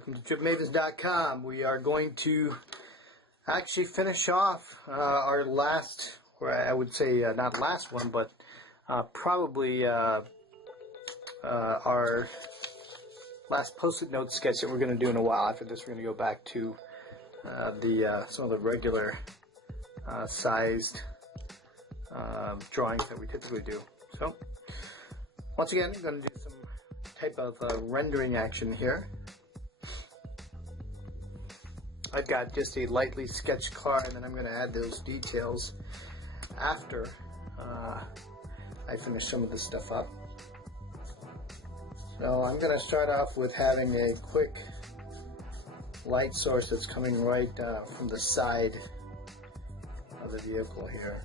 Welcome to tripmavens.com. We are going to actually finish off our last, or I would say not last one, but probably our last post-it note sketch that we're going to do in a while. After this, we're going to go back to some of the regular sized drawings that we typically do. So, once again, I'm going to do some type of rendering action here. I've got just a lightly sketched car, and then I'm going to add those details after I finish some of this stuff up. So I'm going to start off with having a quick light source that's coming right from the side of the vehicle here.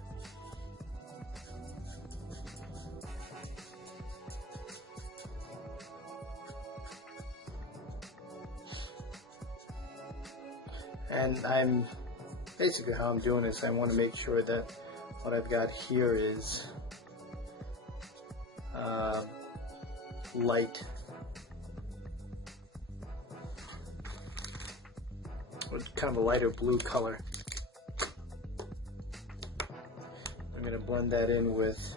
And I'm basically, how I'm doing this, I want to make sure that what I've got here is light, with kind of a lighter blue color. I'm going to blend that in with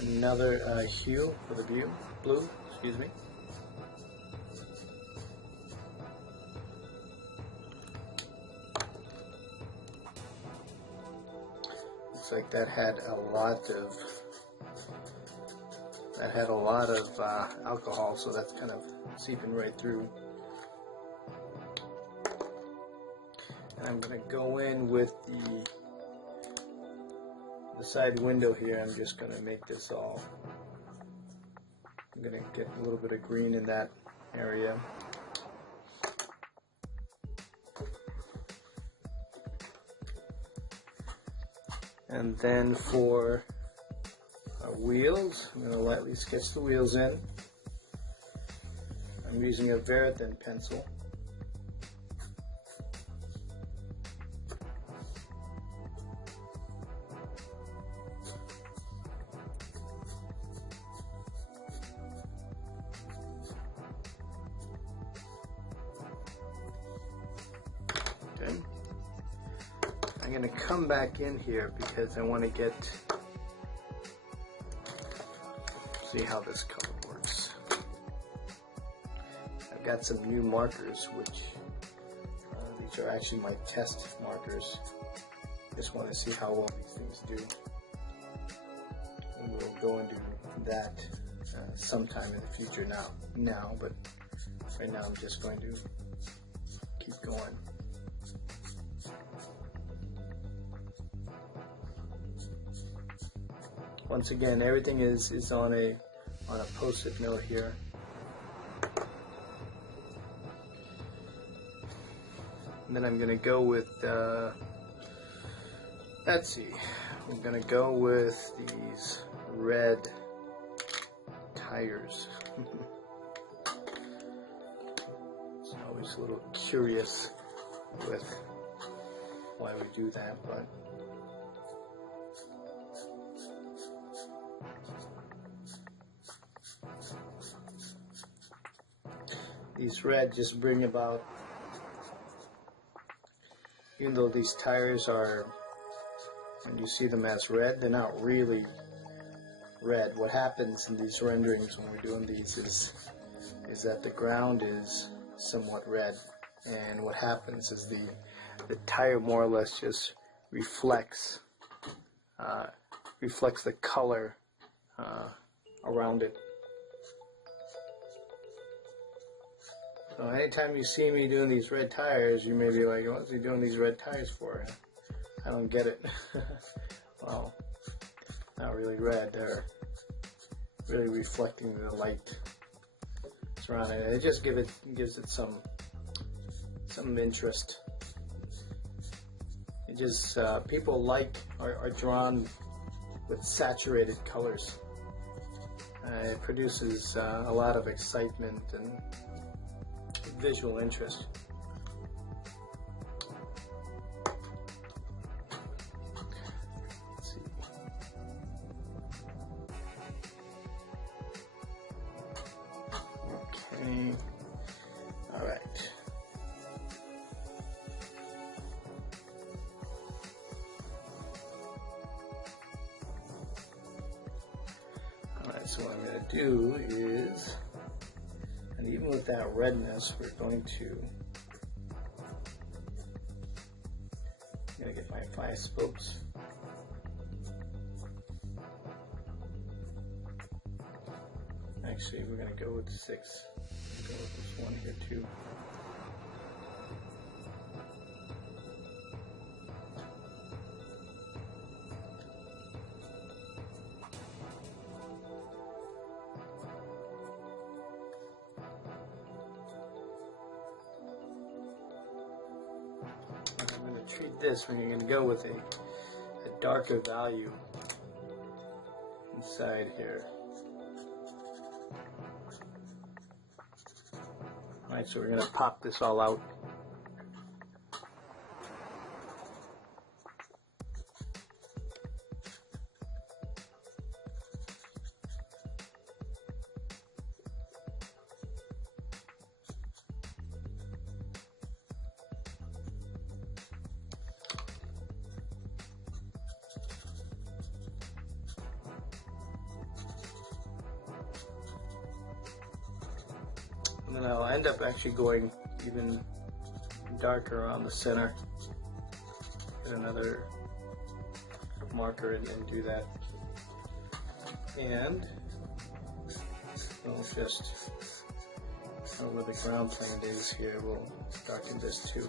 another hue for the blue, excuse me. Looks like that had a lot of alcohol, so that's kind of seeping right through. And I'm going to go in with the side window here. I'm just going to make this all, I'm going to get a little bit of green in that area. And then for our wheels, I'm going to lightly sketch the wheels in. I'm using a very thin pencil. Okay. I'm going to come back in here because I want to see how this color works. I've got some new markers, which these are actually my test markers. Just want to see how well these things do. And we'll go into that sometime in the future now, but right now I'm just going to keep going. Once again, everything is on a post-it note here. And then I'm going to go with, let's see, I'm going to go with these red tires. It's always a little curious with why we do that, but these red just bring about, even though these tires are, when you see them as red, they're not really red. What happens in these renderings when we're doing these is that the ground is somewhat red, and what happens is the tire more or less just reflects the color around it. So anytime you see me doing these red tires, you may be like, what's he doing these red tires for? I don't get it. Well, not really red. They're really reflecting the light surrounding it. It just gives it some interest. It just, people are drawn with saturated colors. It produces a lot of excitement and visual interest. Let's see. to do is, and even with that redness, we're going to, I'm going to get my 5 spokes. Actually, we're going to go with 6. Let's go with this one here too. I'm going to treat this when you're going to go with a darker value inside here. Alright, so we're going to pop this all out. And then I'll end up actually going even darker around the center. Get another marker and do that. And we'll just, where the ground plane is here, we'll darken this too.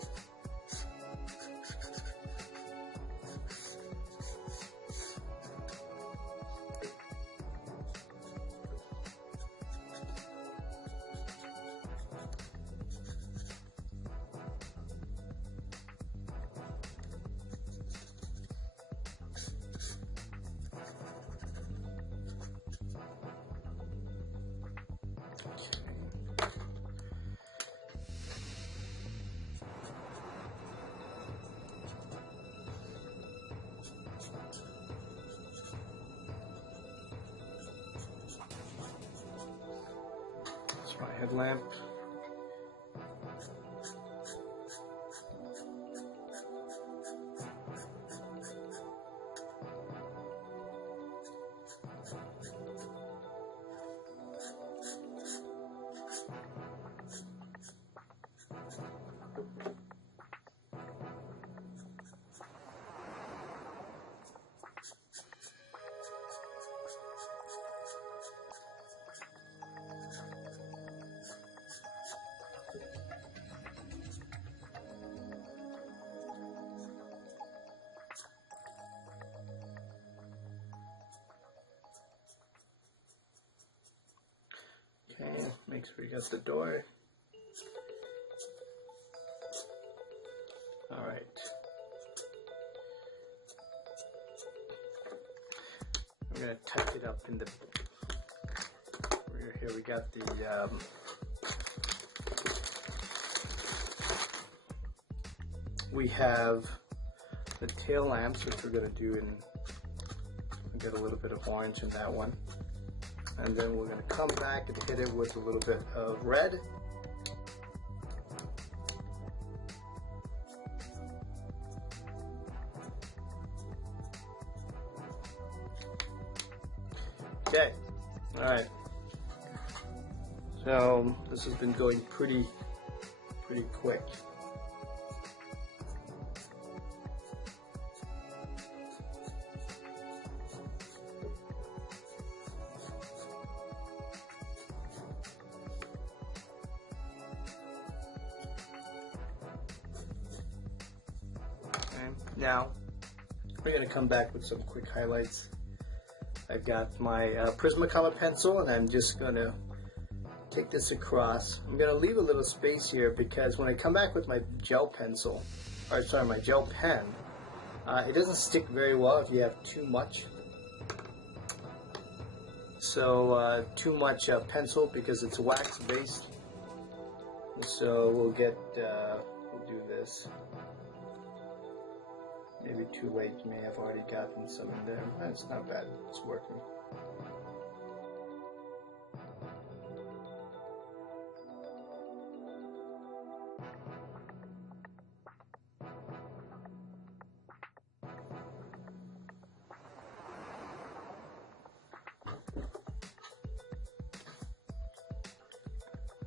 That's my headlamp. Okay, make sure we got the door. Alright. I'm going to tuck it up in the, here we got the, we have the tail lamps, which we're going to do in, get a little bit of orange in that one. And then we're going to come back and hit it with a little bit of red. Okay, alright. So this has been going pretty quick. Now, we're going to come back with some quick highlights. I've got my Prismacolor pencil, and I'm just going to take this across. I'm going to leave a little space here because when I come back with my gel pencil, or sorry, my gel pen, it doesn't stick very well if you have too much. So too much pencil because it's wax based. So we'll get, we'll do this. Maybe too late, you may have already gotten some in there. It's not bad, it's working.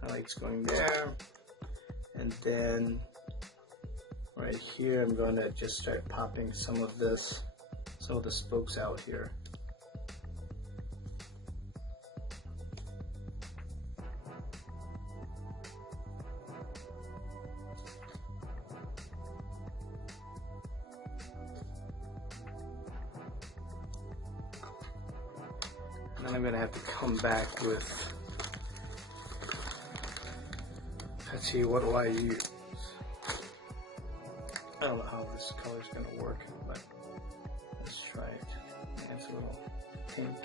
highlights going there, and then right here I'm going to just start popping some of the spokes out here. And then I'm going to have to come back with, let's see, what do I use? I don't know how this color is going to work, but let's try it. It's a little pink.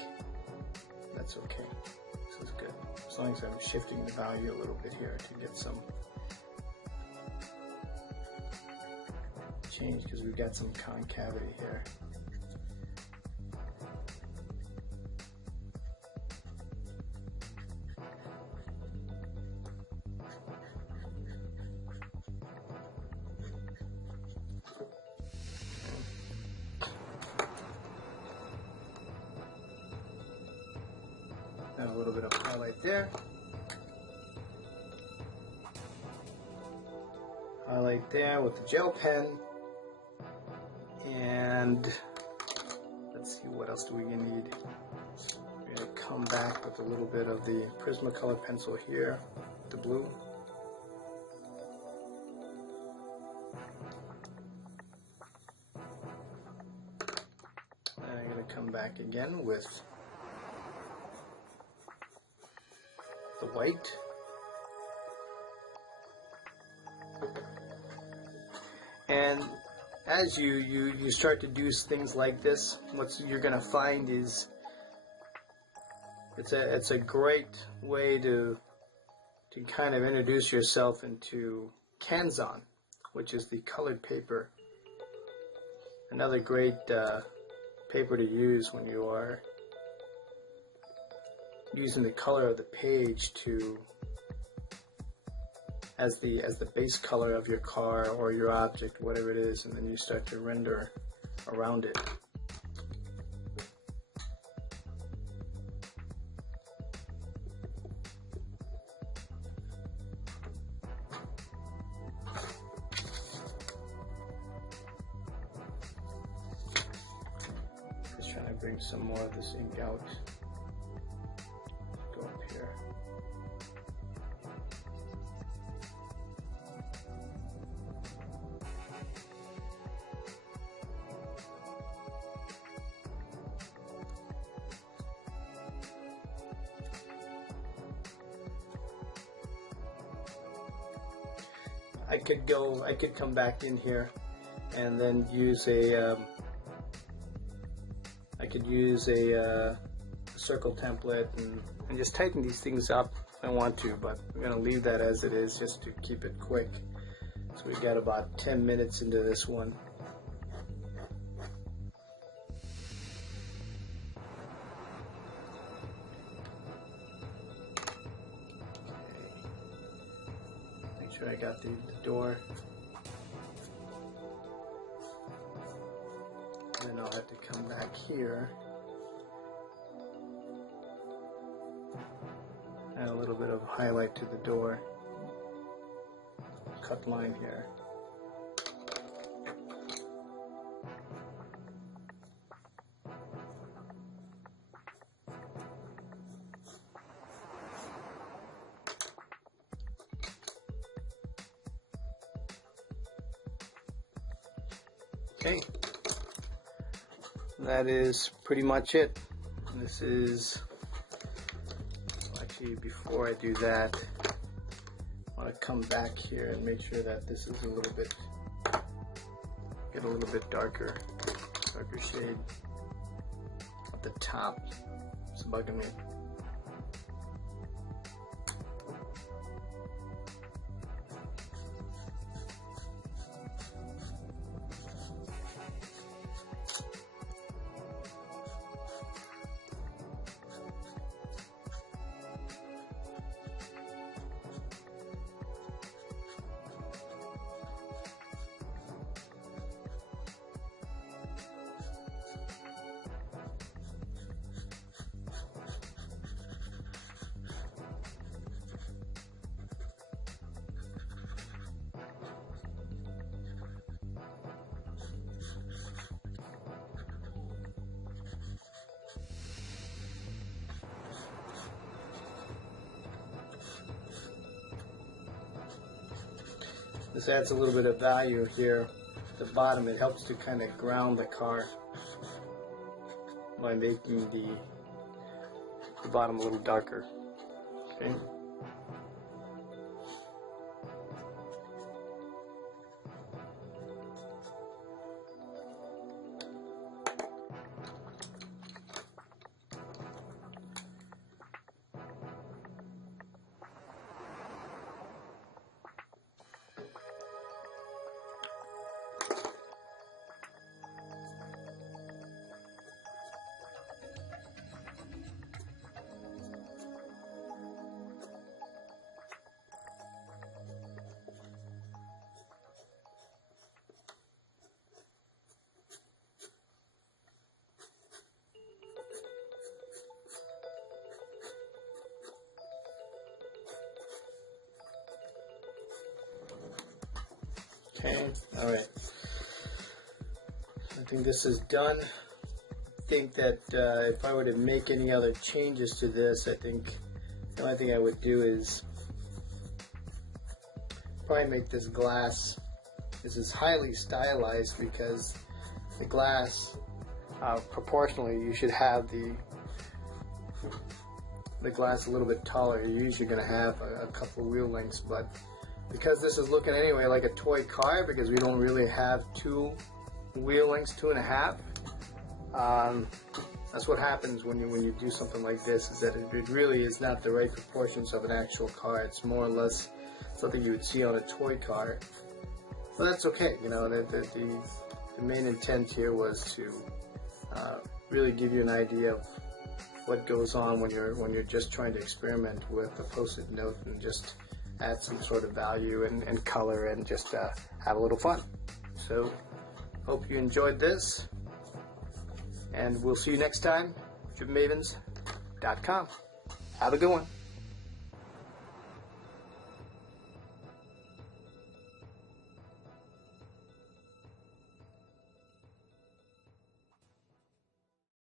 That's okay. This is good. As long as I'm shifting the value a little bit here to get some change, because we've got some concavity here. And a little bit of highlight there. Highlight there with the gel pen. And let's see, what else do we need? We're going to come back with a little bit of the Prismacolor pencil here, the blue. And I'm going to come back again with the white. And as you start to do things like this, what you're going to find is it's a great way to kind of introduce yourself into Canson, which is the colored paper. Another great paper to use when you are using the color of the page as the base color of your car or your object, whatever it is, and then you start to render around it. Just trying to bring some more of this ink out. Go up here. I could come back in here and then use a I could use a circle template and just tighten these things up if I want to, but I'm going to leave that as it is just to keep it quick. So we've got about 10 minutes into this one. I got the door, and then I'll have to come back here, add a little bit of highlight to the door, cut line here. Okay, that is pretty much it. This is, actually before I do that, I want to come back here and make sure that this is a little bit, get a little bit darker shade at the top. It's bugging me. This adds a little bit of value here at the bottom. It helps to kind of ground the car by making the bottom a little darker. Okay. Okay, alright. I think this is done. I think that if I were to make any other changes to this, I think the only thing I would do is probably make this glass. This is highly stylized because the glass, proportionally, you should have the glass a little bit taller. You're usually going to have a couple wheel lengths, but because this is looking anyway like a toy car, because we don't really have 2 wheel lengths, 2.5. That's what happens when you do something like this, is that it really is not the right proportions of an actual car. It's more or less something you would see on a toy car. But that's okay. You know, the main intent here was to really give you an idea of what goes on when you're just trying to experiment with a post-it note and just add some sort of value and color and just have a little fun. So, hope you enjoyed this, and we'll see you next time. TripMavens.com. Have a good one.